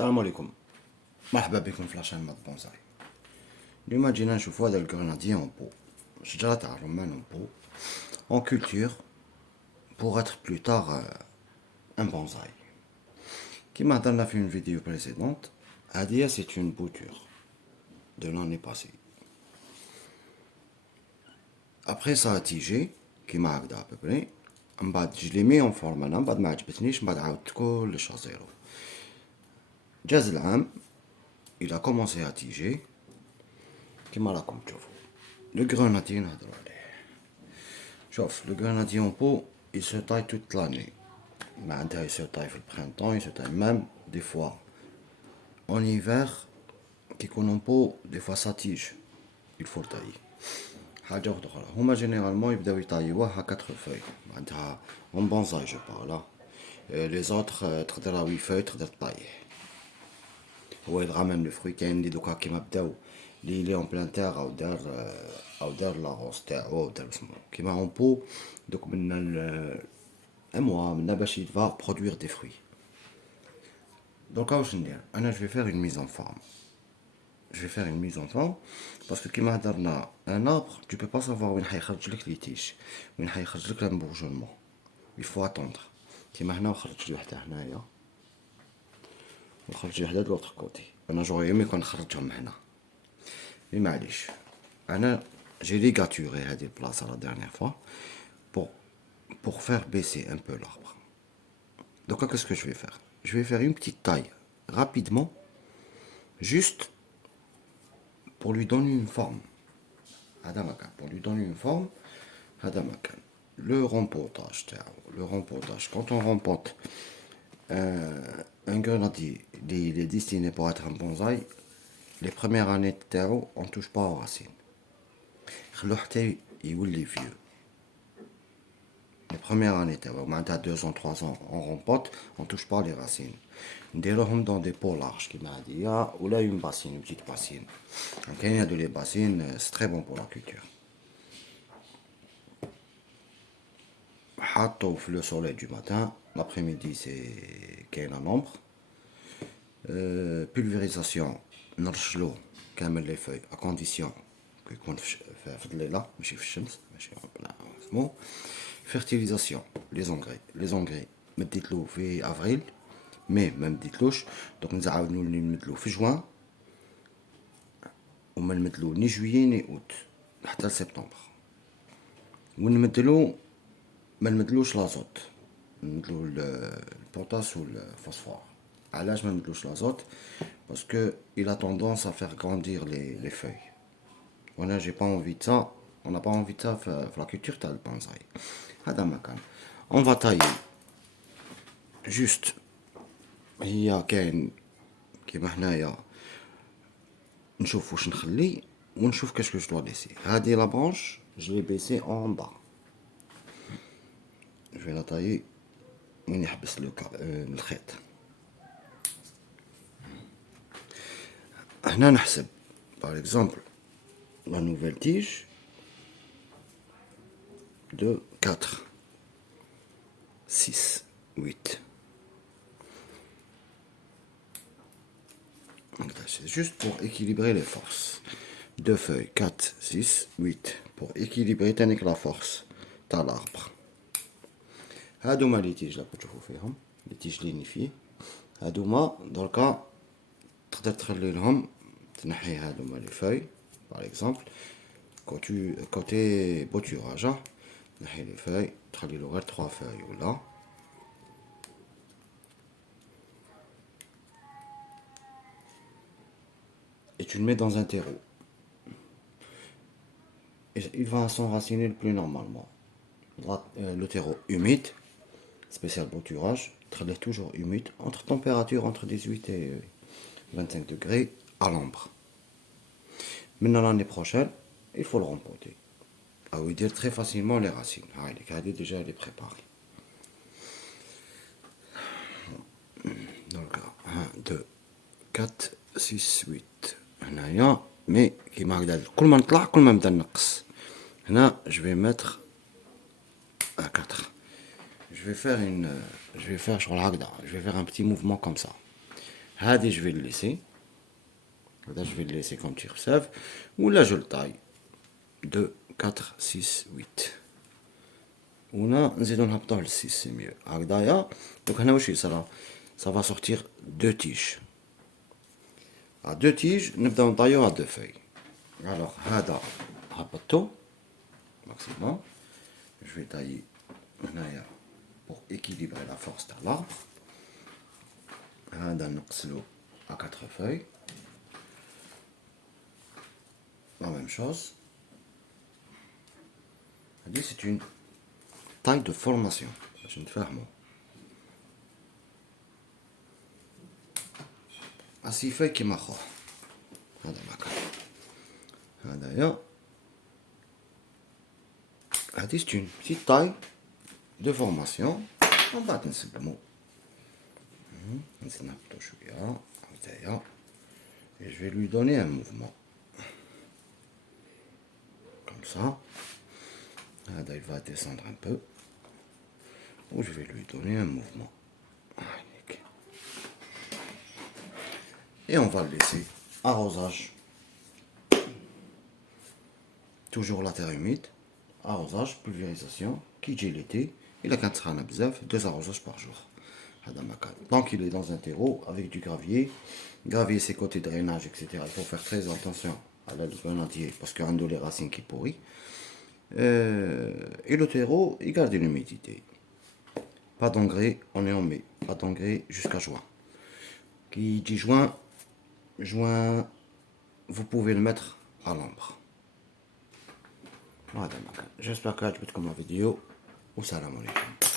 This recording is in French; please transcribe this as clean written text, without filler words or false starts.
السلام عليكم. مرحبا بكم في لاشين مات بونزاي. اليوم جينا نشوفو هذا الغرنادير اون بو، شجرة تاع الرمان اون بو اون كولتور بوغ اتر بلو تار ان بونزاي. كيما هضرنا في اون فيديو بريسيدونت، هادية سي اون بوتور دو لاني باسي. ابخي سا تيجي كيما هكدا ابوبري، من بعد جي مي اون فورم انا، من بعد ما عجبتنيش، من بعد عاودت كلش زيرو. جاز العام il a commencé à tiger كيما راكم تشوفوا. لو غرنادير نهضرو عليه. شوف لو غرنادير اون بو il se taille toute l'année. معناتها il se taille في البرينتون، il se taille même des fois en hiver كي يكون اون بو des fois ça tige il faut tailler. حاجة أخرى هما جينيرالمون يبداو يطايوه هكا 4 فوي، معناتها اون بونزاي جو بارلا. لي زوطخ تقدر 8 فوي تقدر طايه. هو يلغى ميم لو فروي. كاين لي دوكا كيما بداو لي اون بلان تيغ او دار لاغوس تاعو او دار اسمو كيما اون بو. دوك منا ان موا منا باش يفا برودوير دي فروي. دونك واش ندير انا؟ جو فيغ اون ميز en forme. Je vais faire une mise en forme parce que كيما هضرنا un arbre tu peux pas savoir وين حيخرج لك لي تيج، وين حيخرج لك لامبورجونمون. il faut attendre. كيما هنا خرج لي وحده هنايا وخرج لي وحده لوطخ كوتي. انا جوغ يمي كون نخرجهم هنا، مي معليش. انا جي ليغاتوري هادي البلاصه لا ديرنيير فوا pour faire baisser un peu l'arbre. Donc qu'est-ce que je vais faire? Je vais faire une petite taille rapidement, juste pour lui donner une forme. Pour lui donner une forme, le rempotage. Le rempotage. Quand on rempote un grenadier, il est destiné pour être un bonsaï. Les premières années, on ne touche pas aux racines. Il est vieux. Les premières années, à 2 ans, 3 ans, on rempote, on ne touche pas les racines. On les dans des pots larges, qui m'a dit, ou là une bassine, une petite bassine. Donc, il y a de les bassines, c'est très bon pour la culture. Hâte le soleil du matin, l'après-midi, c'est qu'il y a un ombre. Pulvérisation, نرشلو كامل les feuilles, à condition que يكون في الليلة ماشي في الشمس، ماشي اسمو. Fertilisation, les engrais مديتلو في افريل، مي ما مديتلوش، دوك نزعاود نولي نمدلو في جوان، وما نمدلو ني جويي ني اوت حتى لسبتمبر. ونمدلو ما نمدلوش لازوت، نمدلو البوتاس والفوسفور. علاش ما نمدلوش لازوت؟ باسكو il a tendance à faire grandir les feuilles. وانا j'ai pas envie de ça. On n'a pas envie de ça في la culture تاع البونزاي. هذا مكان on va tailler juste. هي كاين كيما هنايا نشوف واش نخلي ونشوف كاش جو دوا ليسي. هادي لا برانش je l'ai baissé en bas. je vais la tailler وين يحبس الخيط. هنا نحسب par exemple la nouvelle tige de 4, 6, 8. C'est juste pour équilibrer les forces. 2 feuilles, 4, 6, 8. Pour équilibrer la force de l'arbre. هادوما لي تيج اللي تشوفوا فيهم لي تيج لينيفي. هادوما دركا تقدر تخلي لهم تنحي هادوما لي فeuilles par exemple côté bouturage. تنحي لي فeuilles تخلي له غير 3 feuilles ولا. Et tu le mets dans un terreau. Et il va s'enraciner le plus normalement. Le terreau humide, spécial bouturage, très toujours humide, entre température entre 18 et 25 degrés à l'ombre. Maintenant l'année prochaine, il faut le rempoter. Ah oui, dire très facilement les racines. Ah, il est déjà elle est préparée. Donc 1, 2, 4, 6, 8. هنايا مي كيما هكذا كل ما نطلع كل ما نبدا نقص. هنا je vais mettre à 4. Je vais faire شغل هكذا. Je vais faire un petit mouvement comme ça. هادي je vais le laisser. Là, je vais le laisser comme tu observes. Ou là, je le taille. 2, 4, 6, 8. Ou là, nous allons le 6, c'est mieux. Donc, ça va sortir 2 tiges. À 2 tiges, nous allons tailler à 2 feuilles. Alors, هذا هبطو maximum. Je vais tailler pour équilibrer la force de l'arbre. هذا نقسلو à 4 feuilles. La même chose. C'est une taille de formation. Je ne fais pas. Ainsi fait qu'il m'a dit. C'est une petite taille de formation. On va simplement. Et je vais lui donner un mouvement. Comme ça. Il va descendre un peu. Ou je vais lui donner un mouvement. Et on va le laisser arrosage. Toujours la terre humide. Arrosage, pulvérisation. Qui dit l'été, il a 2 arrosages par jour. Tant qu'il est dans un terreau avec du gravier, gravier ses côtés de drainage, etc. Il faut faire très attention à la grenadier parce qu'il y a les racines qui pourrissent. Et le terreau, il garde une humidité. Pas d'engrais, on est en mai. Pas d'engrais jusqu'à juin. Qui dit juin, vous pouvez le mettre à l'ombre. Voilà, j'espère que vous avez aimé la vidéo. Salam alaikum.